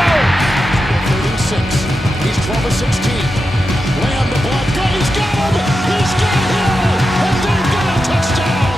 throws. 36. He's 12 of 16. Lamb the block. Go. He's got him. He's got him. And they've got a touchdown.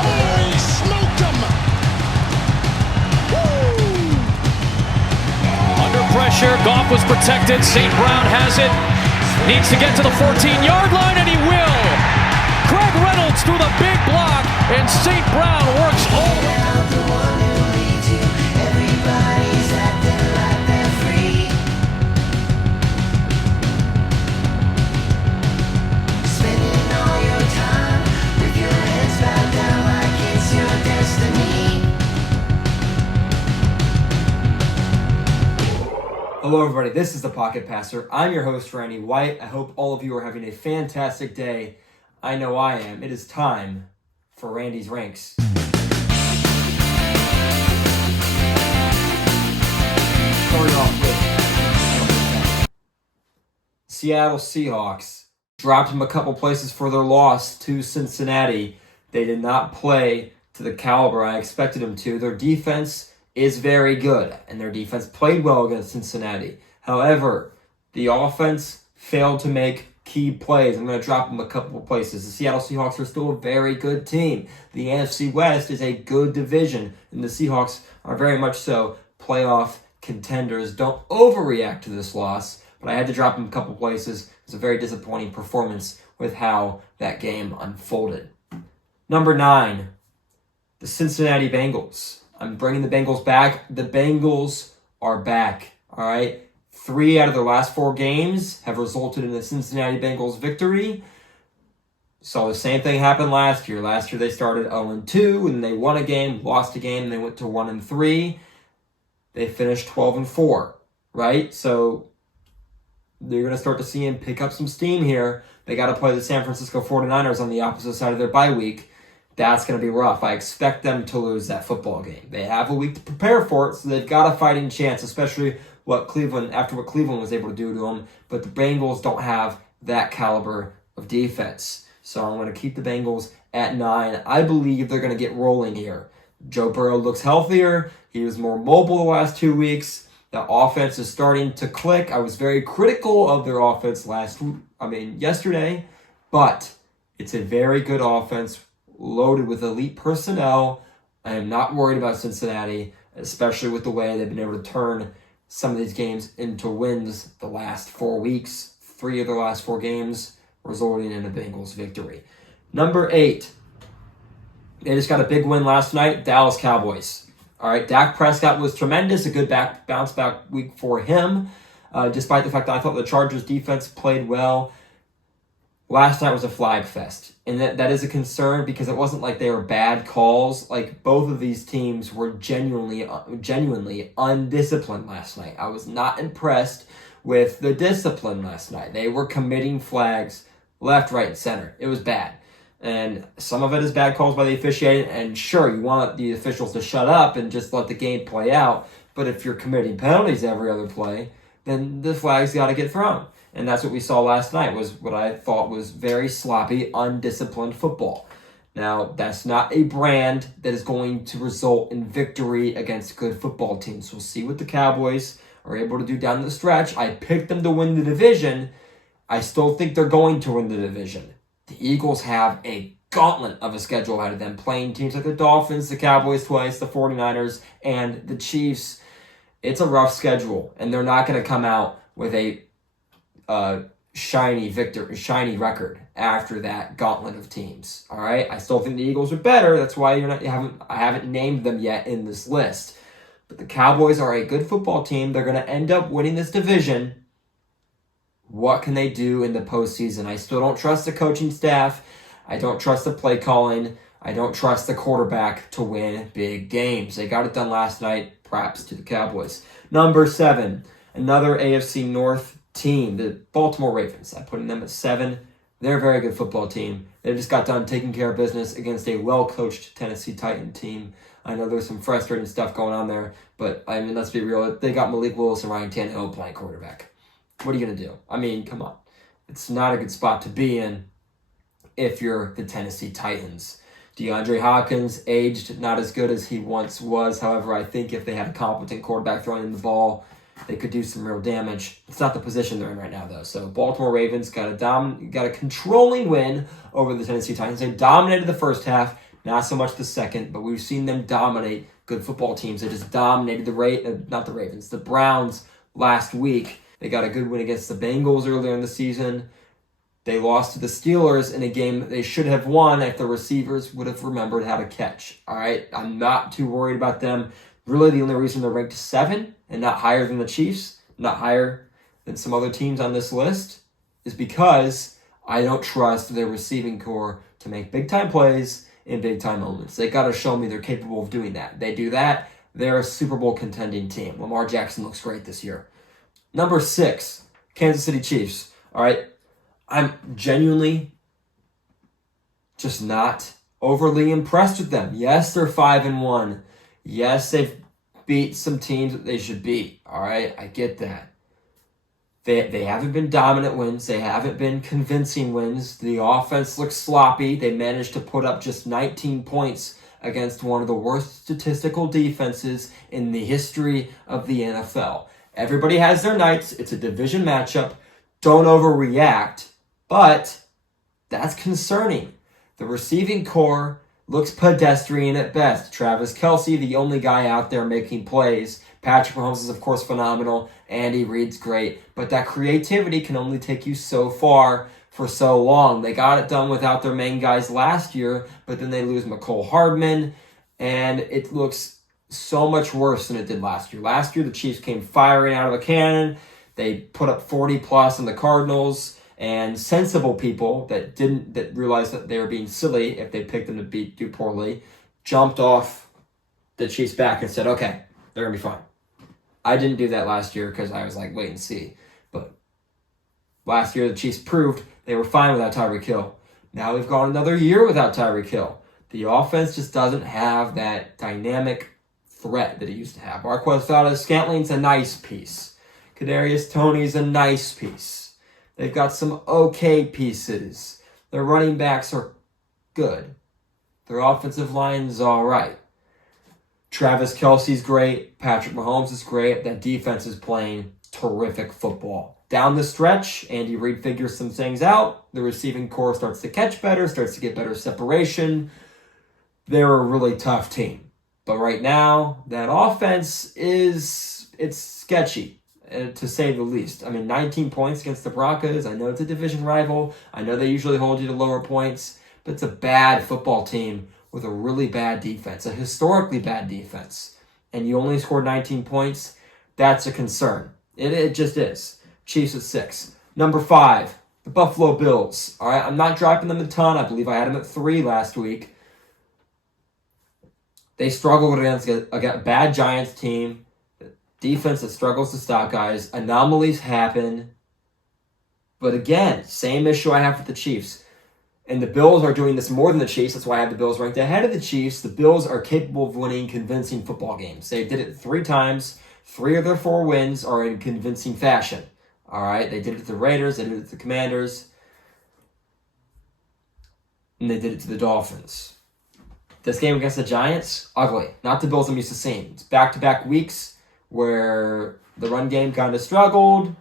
Oh, he smoked him. Woo. Under pressure. Goff was protected. St. Brown has it. Needs to get to the 14-yard line, and he will. Craig Reynolds through the big block, and St. Brown works all the way. Hello everybody, this is the Pocket Passer. I'm your host, Randy White. I hope all of you are having a fantastic day. I know I am. It is time for Randy's Ranks. Starting off with Seattle Seahawks. Dropped them a couple places for their loss to Cincinnati. They did not play to the caliber I expected them to. Their defense is very good, and their defense played well against Cincinnati. However, the offense failed to make key plays. I'm going to drop them a couple of places. The Seattle Seahawks are still a very good team. The NFC West is a good division, and the Seahawks are very much so playoff contenders. Don't overreact to this loss, but I had to drop them a couple places. It was a very disappointing performance with how that game unfolded. Number 9, the Cincinnati Bengals. I'm bringing the Bengals back. The Bengals are back, all right? 3 out of their last 4 games have resulted in the Cincinnati Bengals victory. So the same thing happened last year. Last year they started 0-2, and they won a game, lost a game, and they went to 1-3. They finished 12-4, right? So they're going to start to see them pick up some steam here. They got to play the San Francisco 49ers on the opposite side of their bye week. That's going to be rough. I expect them to lose that football game. They have a week to prepare for it, so they've got a fighting chance, especially after what Cleveland was able to do to them. But the Bengals don't have that caliber of defense. So I'm going to keep the Bengals at 9. I believe they're going to get rolling here. Joe Burrow looks healthier. He was more mobile the last 2 weeks. The offense is starting to click. I was very critical of their offense yesterday, but it's a very good offense loaded with elite personnel. I am not worried about Cincinnati, especially with the way they've been able to turn some of these games into wins the last 4 weeks. 3 of their last 4 games resulting in a Bengals victory. Number 8, they just got a big win last night, Dallas Cowboys. All right, Dak Prescott was tremendous, a good bounce back week for him, despite the fact that I thought the Chargers defense played well. Last night was a flag fest, and that is a concern because it wasn't like they were bad calls. Like, both of these teams were genuinely undisciplined last night. I was not impressed with the discipline last night. They were committing flags left, right, and center. It was bad. And some of it is bad calls by the officiating, and sure, you want the officials to shut up and just let the game play out, but if you're committing penalties every other play, then the flag's got to get thrown. And that's what we saw last night, was what I thought was very sloppy, undisciplined football. Now, that's not a brand that is going to result in victory against good football teams. We'll see what the Cowboys are able to do down the stretch. I picked them to win the division. I still think they're going to win the division. The Eagles have a gauntlet of a schedule ahead of them, playing teams like the Dolphins, the Cowboys twice, the 49ers, and the Chiefs. It's a rough schedule, and they're not going to come out with a shiny record after that gauntlet of teams. All right, I still think the Eagles are better. That's why I haven't named them yet in this list. But the Cowboys are a good football team. They're going to end up winning this division. What can they do in the postseason? I still don't trust the coaching staff. I don't trust the play calling. I don't trust the quarterback to win big games. They got it done last night. Props to the Cowboys. Number 7, another AFC North team, the Baltimore Ravens. I'm putting them at 7. They're a very good football team. They just got done taking care of business against a well-coached Tennessee Titan team. I know there's some frustrating stuff going on there, but I mean, let's be real. They got Malik Willis and Ryan Tannehill playing quarterback. What are you going to do? I mean, come on. It's not a good spot to be in if you're the Tennessee Titans. DeAndre Hopkins aged not as good as he once was. However, I think if they had a competent quarterback throwing in the ball, they could do some real damage. It's not the position they're in right now, though. So Baltimore Ravens got a controlling win over the Tennessee Titans. They dominated the first half, not so much the second, but we've seen them dominate good football teams. They just dominated the Browns last week. They got a good win against the Bengals earlier in the season. They lost to the Steelers in a game that they should have won if the receivers would have remembered how to catch. All right, I'm not too worried about them. Really, the only reason they're ranked 7 and not higher than the Chiefs, not higher than some other teams on this list, is because I don't trust their receiving core to make big-time plays in big-time moments. They got to show me they're capable of doing that. They do that, they're a Super Bowl contending team. Lamar Jackson looks great this year. Number 6, Kansas City Chiefs. All right, I'm genuinely just not overly impressed with them. Yes, they're 5-1. Yes, they've beat some teams that they should beat. All right, I get that. They haven't been dominant wins. They haven't been convincing wins. The offense looks sloppy. They managed to put up just 19 points against one of the worst statistical defenses in the history of the NFL. Everybody has their nights. It's a division matchup. Don't overreact. But that's concerning. The receiving core looks pedestrian at best. Travis Kelce, the only guy out there making plays. Patrick Mahomes is, of course, phenomenal. Andy Reid's great. But that creativity can only take you so far for so long. They got it done without their main guys last year, but then they lose McCole Hardman, and it looks so much worse than it did last year. Last year, the Chiefs came firing out of a cannon. They put up 40-plus on the Cardinals. And sensible people that realized that they were being silly if they picked them to do poorly, jumped off the Chiefs' back and said, okay, they're going to be fine. I didn't do that last year because I was like, wait and see. But last year, the Chiefs proved they were fine without Tyreek Hill. Now we've gone another year without Tyreek Hill. The offense just doesn't have that dynamic threat that it used to have. Marquez Valdes-Scantling's a nice piece. Kadarius Toney's a nice piece. They've got some okay pieces. Their running backs are good. Their offensive line's all right. Travis Kelce's great. Patrick Mahomes is great. That defense is playing terrific football. Down the stretch, Andy Reid figures some things out. The receiving core starts to catch better, starts to get better separation. They're a really tough team. But right now, that offense it's sketchy. To say the least. I mean, 19 points against the Broncos. I know it's a division rival. I know they usually hold you to lower points, but it's a bad football team with a really bad defense, a historically bad defense. And you only scored 19 points. That's a concern. It just is. Chiefs at 6. Number 5, the Buffalo Bills. All right, I'm not dropping them a ton. I believe I had them at 3 last week. They struggled against a bad Giants team. Defense that struggles to stop guys. Anomalies happen. But again, same issue I have with the Chiefs. And the Bills are doing this more than the Chiefs. That's why I have the Bills ranked ahead of the Chiefs. The Bills are capable of winning convincing football games. They did it 3 times. 3 of their 4 wins are in convincing fashion. All right? They did it to the Raiders. They did it to the Commanders. And they did it to the Dolphins. This game against the Giants, ugly. Not the Bills I'm used to seeing. It's back-to-back weeks where the run game kind of struggled.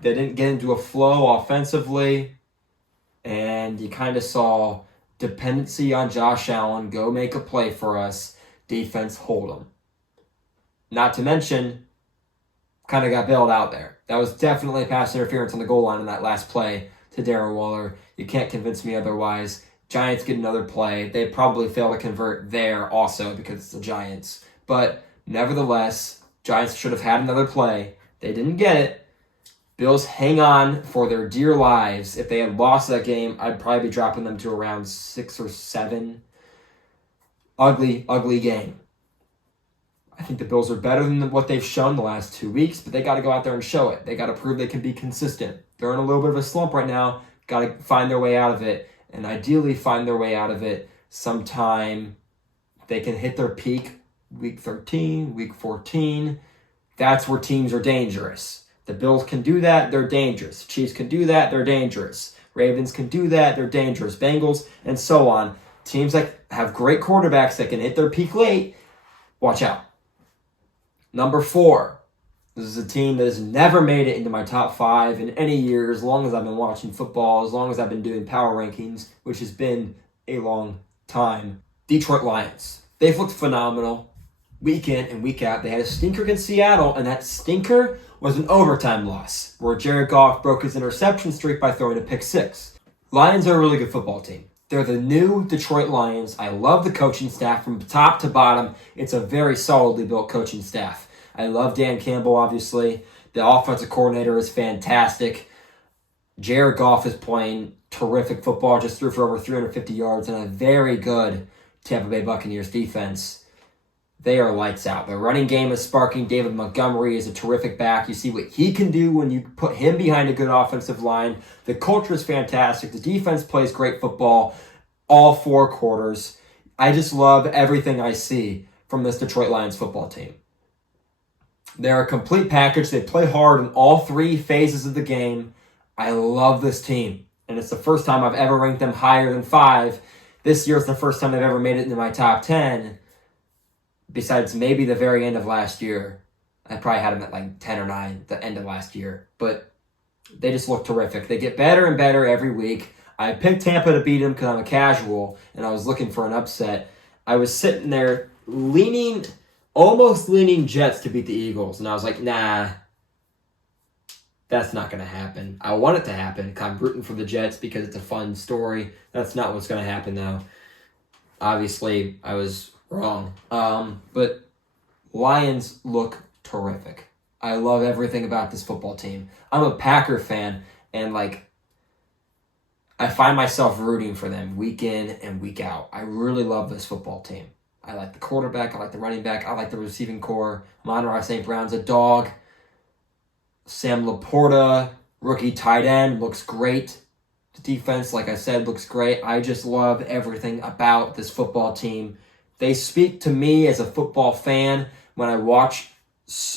They didn't get into a flow offensively. And you kind of saw dependency on Josh Allen. Go make a play for us. Defense, hold them. Not to mention, kind of got bailed out there. That was definitely pass interference on the goal line in that last play to Darren Waller. You can't convince me otherwise. Giants get another play. They probably fail to convert there also because it's the Giants. But nevertheless, Giants should have had another play. They didn't get it. Bills hang on for their dear lives. If they had lost that game, I'd probably be dropping them to around 6 or 7. Ugly, ugly game. I think the Bills are better than what they've shown the last 2 weeks, but they got to go out there and show it. They got to prove they can be consistent. They're in a little bit of a slump right now. Got to find their way out of it, and ideally find their way out of it sometime. They can hit their peak week 13, week 14. That's where teams are dangerous. The Bills can do that, they're dangerous. Chiefs can do that, they're dangerous. Ravens can do that, they're dangerous. Bengals, and so on. Teams that have great quarterbacks that can hit their peak late, watch out. Number 4. This is a team that has never made it into my top 5 in any year, as long as I've been watching football, as long as I've been doing power rankings, which has been a long time. Detroit Lions. They've looked phenomenal week in and week out. They had a stinker against Seattle, and that stinker was an overtime loss, where Jared Goff broke his interception streak by throwing a pick 6. Lions are a really good football team. They're the new Detroit Lions. I love the coaching staff from top to bottom. It's a very solidly built coaching staff. I love Dan Campbell, obviously. The offensive coordinator is fantastic. Jared Goff is playing terrific football, just threw for over 350 yards, and a very good Tampa Bay Buccaneers defense. They are lights out. Their running game is sparking. David Montgomery is a terrific back. You see what he can do when you put him behind a good offensive line. The culture is fantastic. The defense plays great football all 4 quarters. I just love everything I see from this Detroit Lions football team. They're a complete package. They play hard in all 3 phases of the game. I love this team, and it's the first time I've ever ranked them higher than 5. This year is the first time they've ever made it into my top 10, besides maybe the very end of last year. I probably had them at like 10 or 9 the end of last year, but they just look terrific. They get better and better every week. I picked Tampa to beat them because I'm a casual, and I was looking for an upset. I was sitting there almost leaning Jets to beat the Eagles. And I was like, nah, that's not going to happen. I want it to happen because I'm rooting for the Jets because it's a fun story. That's not what's going to happen, though. Obviously, I was wrong. But Lions look terrific. I love everything about this football team. I'm a Packer fan, and I find myself rooting for them week in and week out. I really love this football team. I like the quarterback. I like the running back. I like the receiving core. Amon-Ra St. Brown's a dog. Sam Laporta, rookie tight end, looks great. The defense, like I said, looks great. I just love everything about this football team. They speak to me as a football fan when I watch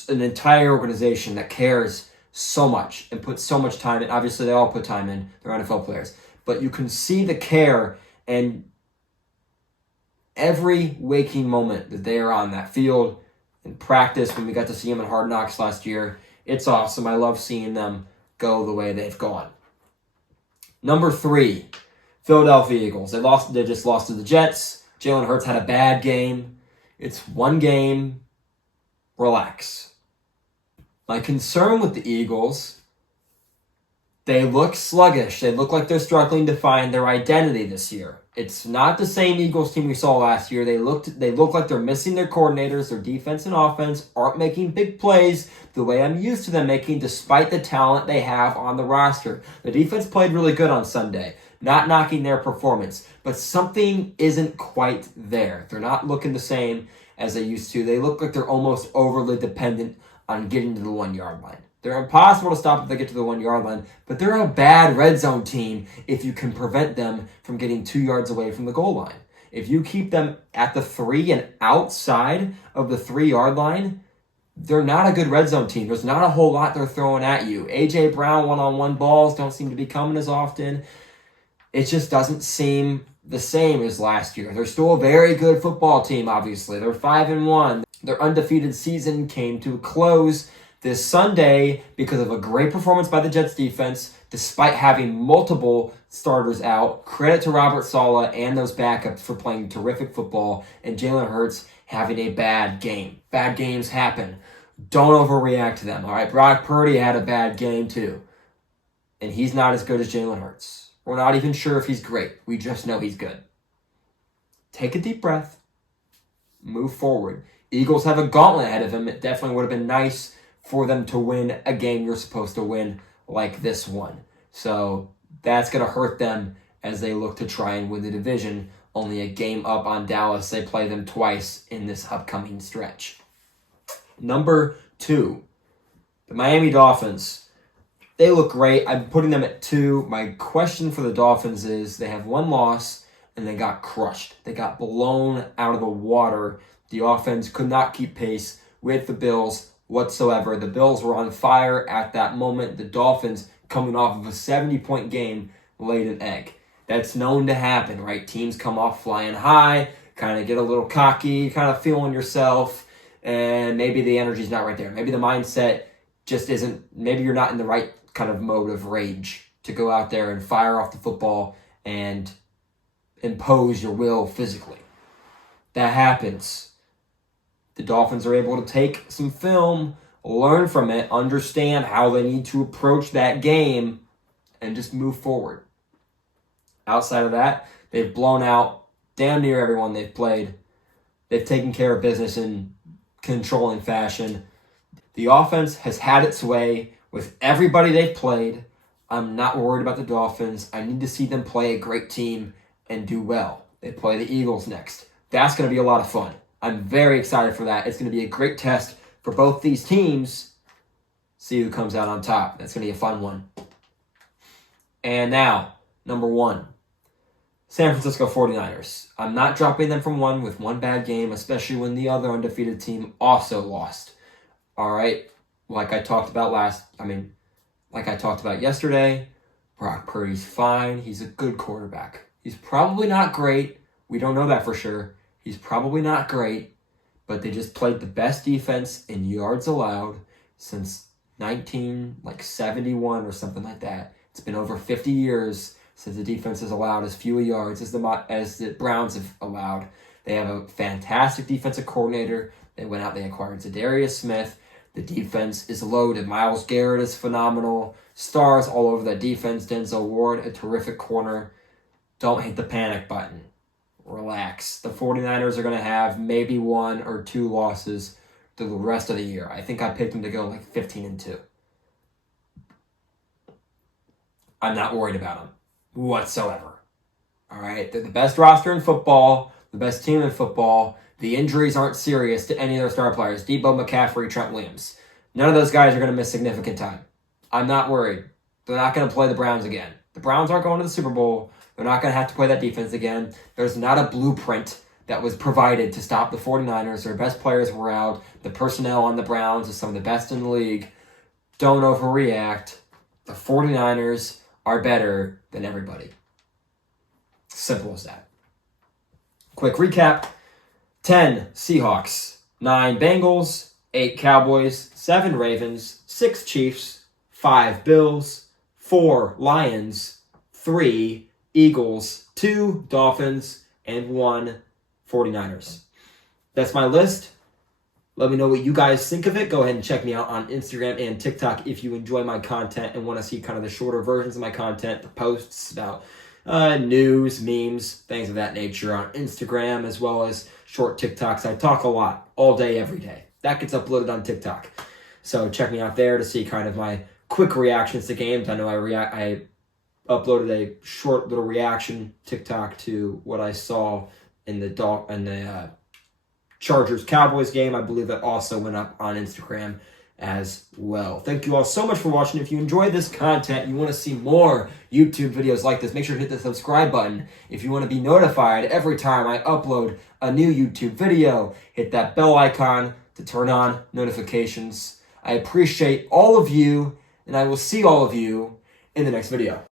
an entire organization that cares so much and puts so much time in. Obviously, they all put time in. They're NFL players. But you can see the care and every waking moment that they are on that field in practice when we got to see them in Hard Knocks last year. It's awesome. I love seeing them go the way they've gone. Number 3, Philadelphia Eagles. They just lost to the Jets. Jalen Hurts had a bad game. It's one game. Relax. My concern with the Eagles, they look sluggish. They look like they're struggling to find their identity this year. It's not the same Eagles team we saw last year. They look like they're missing their coordinators. Their defense and offense aren't making big plays the way I'm used to them making, despite the talent they have on the roster. The defense played really good on Sunday, not knocking their performance, but something isn't quite there. They're not looking the same as they used to. They look like they're almost overly dependent on getting to the 1-yard line. They're impossible to stop if they get to the 1-yard line, but they're a bad red zone team if you can prevent them from getting 2 yards away from the goal line. If you keep them at the 3 and outside of the 3-yard line, they're not a good red zone team. There's not a whole lot they're throwing at you. A.J. Brown one-on-one balls don't seem to be coming as often. It just doesn't seem the same as last year. They're still a very good football team, obviously. They're 5-1. Their undefeated season came to a close this Sunday because of a great performance by the Jets defense, despite having multiple starters out. Credit to Robert Saleh and those backups for playing terrific football, and Jalen Hurts having a bad game. Bad games happen. Don't overreact to them, all right? Brock Purdy had a bad game too, and he's not as good as Jalen Hurts. We're not even sure if he's great. We just know he's good. Take a deep breath. Move forward. Eagles have a gauntlet ahead of them. It definitely would have been nice for them to win a game you're supposed to win like this one. So that's going to hurt them as they look to try and win the division. Only a game up on Dallas. They play them twice in this upcoming stretch. Number 2, the Miami Dolphins. They look great. I'm putting them at 2. My question for the Dolphins is they have 1 loss and they got crushed. They got blown out of the water. The offense could not keep pace with the Bills whatsoever. The Bills were on fire at that moment. The Dolphins, coming off of a 70-point game, laid an egg. That's known to happen, right? Teams come off flying high, kind of get a little cocky, kind of feeling yourself, and maybe the energy's not right there. Maybe the mindset just isn't, maybe you're not in the right kind of mode of rage to go out there and fire off the football and impose your will physically. That happens. The Dolphins are able to take some film, learn from it, understand how they need to approach that game, and just move forward. Outside of that, they've blown out damn near everyone they've played. They've taken care of business in controlling fashion. The offense has had its way with everybody they've played. I'm not worried about the Dolphins. I need to see them play a great team and do well. They play the Eagles next. That's going to be a lot of fun. I'm very excited for that. It's going to be a great test for both these teams. See who comes out on top. That's going to be a fun one. And now, number 1. San Francisco 49ers. I'm not dropping them from 1 with one bad game, especially when the other undefeated team also lost. All right? Like I talked about yesterday, Brock Purdy's fine. He's a good quarterback. He's probably not great. We don't know that for sure. He's probably not great, but they just played the best defense in yards allowed since 1971 or something like that. It's been over 50 years since the defense has allowed as few yards as the Browns have allowed. They have a fantastic defensive coordinator. They went out, they acquired Zadarius Smith. The defense is loaded. Myles Garrett is phenomenal. Stars all over that defense. Denzel Ward, a terrific corner. Don't hit the panic button. Relax. The 49ers are going to have maybe 1 or 2 losses through the rest of the year. I think I picked them to go like 15-2. I'm not worried about them whatsoever. All right? They're the best roster in football, the best team in football. The injuries aren't serious to any of their star players. Debo, McCaffrey, Trent Williams. None of those guys are going to miss significant time. I'm not worried. They're not going to play the Browns again. The Browns aren't going to the Super Bowl. They're not going to have to play that defense again. There's not a blueprint that was provided to stop the 49ers. Their best players were out. The personnel on the Browns is some of the best in the league. Don't overreact. The 49ers are better than everybody. Simple as that. Quick recap. 10 Seahawks, 9 Bengals, 8 Cowboys, 7 Ravens, 6 Chiefs, 5 Bills, 4 Lions, 3 Eagles, 2 Dolphins, and 1 49ers. That's my list. Let me know what you guys think of it. Go ahead and check me out on Instagram and TikTok if you enjoy my content and want to see kind of the shorter versions of my content, the posts about news, memes, things of that nature on Instagram, as well as short TikToks. I talk a lot, all day, every day. That gets uploaded on TikTok. So check me out there to see kind of my quick reactions to games. I know I uploaded a short little reaction TikTok to what I saw in the Chargers-Cowboys game. I believe that also went up on Instagram as well. Thank you all so much for watching. If you enjoyed this content, you want to see more YouTube videos like this, make sure to hit the subscribe button. If you want to be notified every time I upload a new YouTube video, hit that bell icon to turn on notifications. I appreciate all of you, and I will see all of you in the next video.